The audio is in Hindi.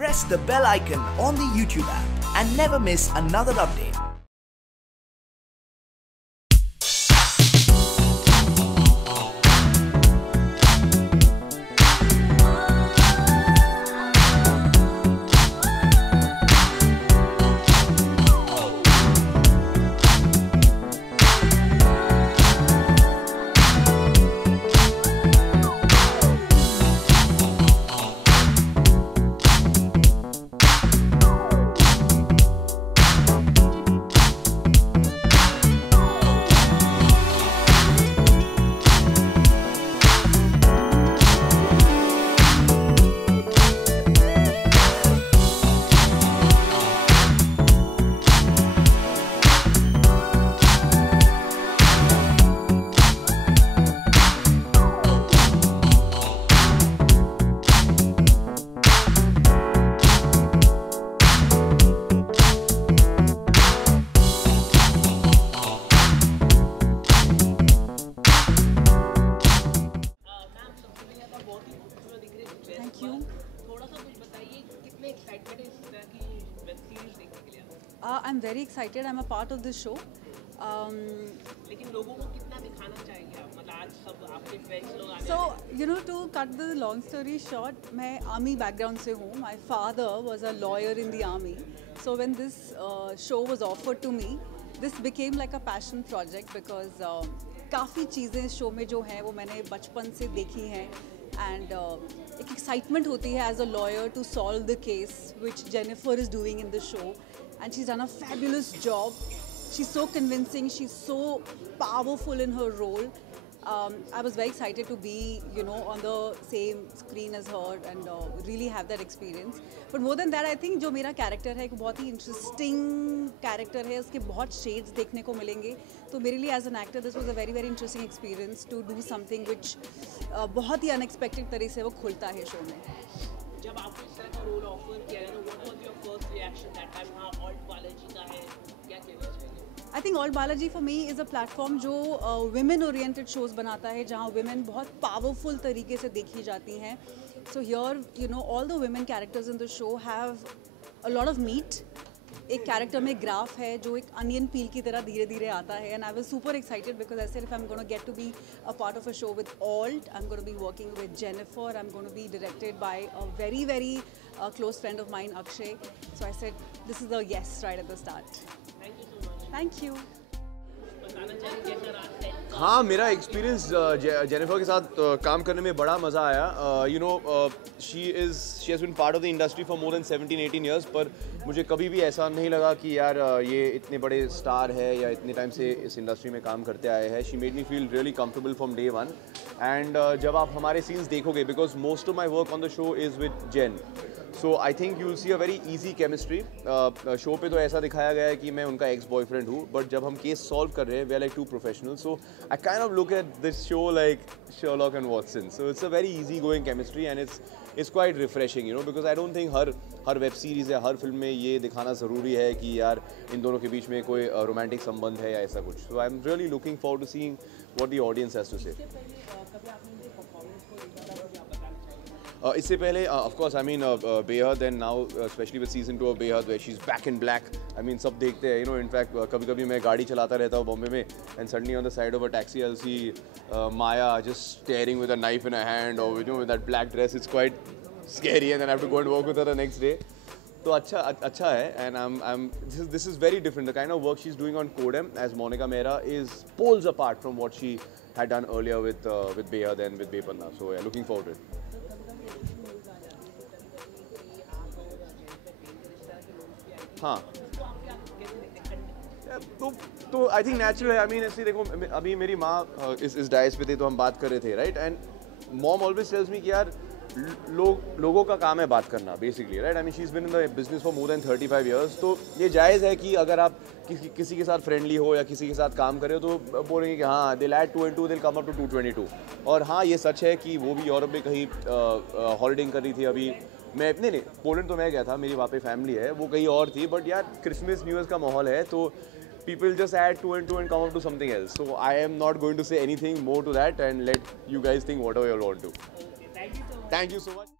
press the bell icon on the YouTube app and never miss another update. Thank you. थोड़ा सा कुछ बताइए कितने एक्साइटेड है इस तरह की वेब सीरीज देखने के लिए आप? I am very excited, I am a part of this show. लेकिन लोगों को कितना दिखाना चाहेंगे आप? मतलब आज सब आपके फ्रेंड्स लोग आने so you know, to cut the long story short, मैं आर्मी बैकग्राउंड से हूँ। My father was a lawyer in the army, so when this show was offered to me, this became like a passion project because काफ़ी चीज़ें इस शो में जो हैं वो मैंने बचपन से देखी हैं। एंड एक एक्साइटमेंट होती है as a lawyer to solve the case which Jennifer is doing in the show, and she is done a fabulous job. She's so convincing, she's so powerful in her role. I was very excited to be, you know, on the same screen as her and really have that experience. But more than that, I think जो मेरा character है एक बहुत ही interesting character है, उसके बहुत shades देखने को मिलेंगे. तो मेरे लिए as an actor this was a very very interesting experience to do something which बहुत ही unexpected तरीके से वो खुलता है शो में. जब आपको इस तरह का रोल ऑफर किया गया, what was your first reaction that time? हाँ, ऑल्ट बालाजी का है, क्या कहना चाहिए? I think alt Balaji for me is a platform जो विमेन ओरिएंटेड शोज़ बनाता है, जहाँ विमेन बहुत पावरफुल तरीके से देखी जाती हैं. So here you know all the women characters in the show have a lot of meat. एक कैरेक्टर में ग्राफ है जो एक अनियन पील की तरह धीरे धीरे आता है, and I was super excited because I said if I am gonna get to be a part of a show with Alt, I am gonna be working with Jennifer, I am gonna be directed by a very very close friend of mine, Akshay. So I said this is a yes right at the start. Thank you so much. Thank you. बताना चाहिए कैसा रहा है? हाँ, मेरा एक्सपीरियंस जेनिफर के साथ काम करने में बड़ा मज़ा आया. You know, she has been part of the industry for more than 17-18 years, पर मुझे कभी भी ऐसा नहीं लगा कि यार ये इतने बड़े स्टार है या इतने टाइम से इस इंडस्ट्री में काम करते आए हैं. She made me feel really comfortable from day one. And जब आप हमारे सीन्स देखोगे, because most of my work on the show is with Jen, so I think you will see a very easy chemistry. Show पे तो ऐसा दिखाया गया है कि मैं उनका एक्स बॉयफ्रेंड हूँ, बट जब हम केस सॉल्व कर रहे हैं we are like to professional. So I kind of look at this show like Sherlock and Watson. So it's a very easy going chemistry and it's quite refreshing, you know, because I don't think her web series या हर फिल्म में ये दिखाना ज़रूरी है कि यार इन दोनों के बीच में कोई रोमांटिक संबंध है या ऐसा कुछ. So I'm really looking forward to seeing what the audience has to say. इससे पहले of course I mean Behad, and now specially with season 2 of Behad where she is back in black. I mean सब देखते हैं, यू नो. इनफैक्ट कभी कभी मैं गाड़ी चलाता रहता हूँ बॉम्बे में, and suddenly on the side of a taxi I will see Maya just staring with a knife in her hand, or you know, with that black dress. It's quite scary, and then I have to go and work with her the next day. तो अच्छा है, and this is very different. The kind of work she's doing on Codem as Monica Mehra is poles apart from what she had done earlier with Behad and with Bepanna. So yeah, looking forward to it. हाँ, तो आई थिंक नेचुरल है. आई मीन ऐसे देखो, अभी मेरी माँ इस डाइस पे थी तो हम बात कर रहे थे, right? And mom always tells me कि यार लोगों का काम है बात करना, basically, right? I mean she is been in the business for more than 35 years. तो ये जायज़ है कि अगर आप किसी के साथ फ्रेंडली हो या किसी के साथ काम कर रहे हो तो बोलेंगे कि हाँ दे ऐड 2 and 2 दिल कम अप टू 222. और हाँ, ये सच है कि वो भी यूरोप में कहीं हॉलीडेइंग कर रही थी. अभी मैं नहीं पोलैंड तो मैं गया था, मेरी वहाँ पे फैमिली है, वो कहीं और थी. बट यार क्रिसमस न्यू ईयर का माहौल है, तो people just add 2 and 2 and come up to something else. So I am not going to say anything more to that, and let you guys think whatever you want to. Thank you so much. Thank you so much.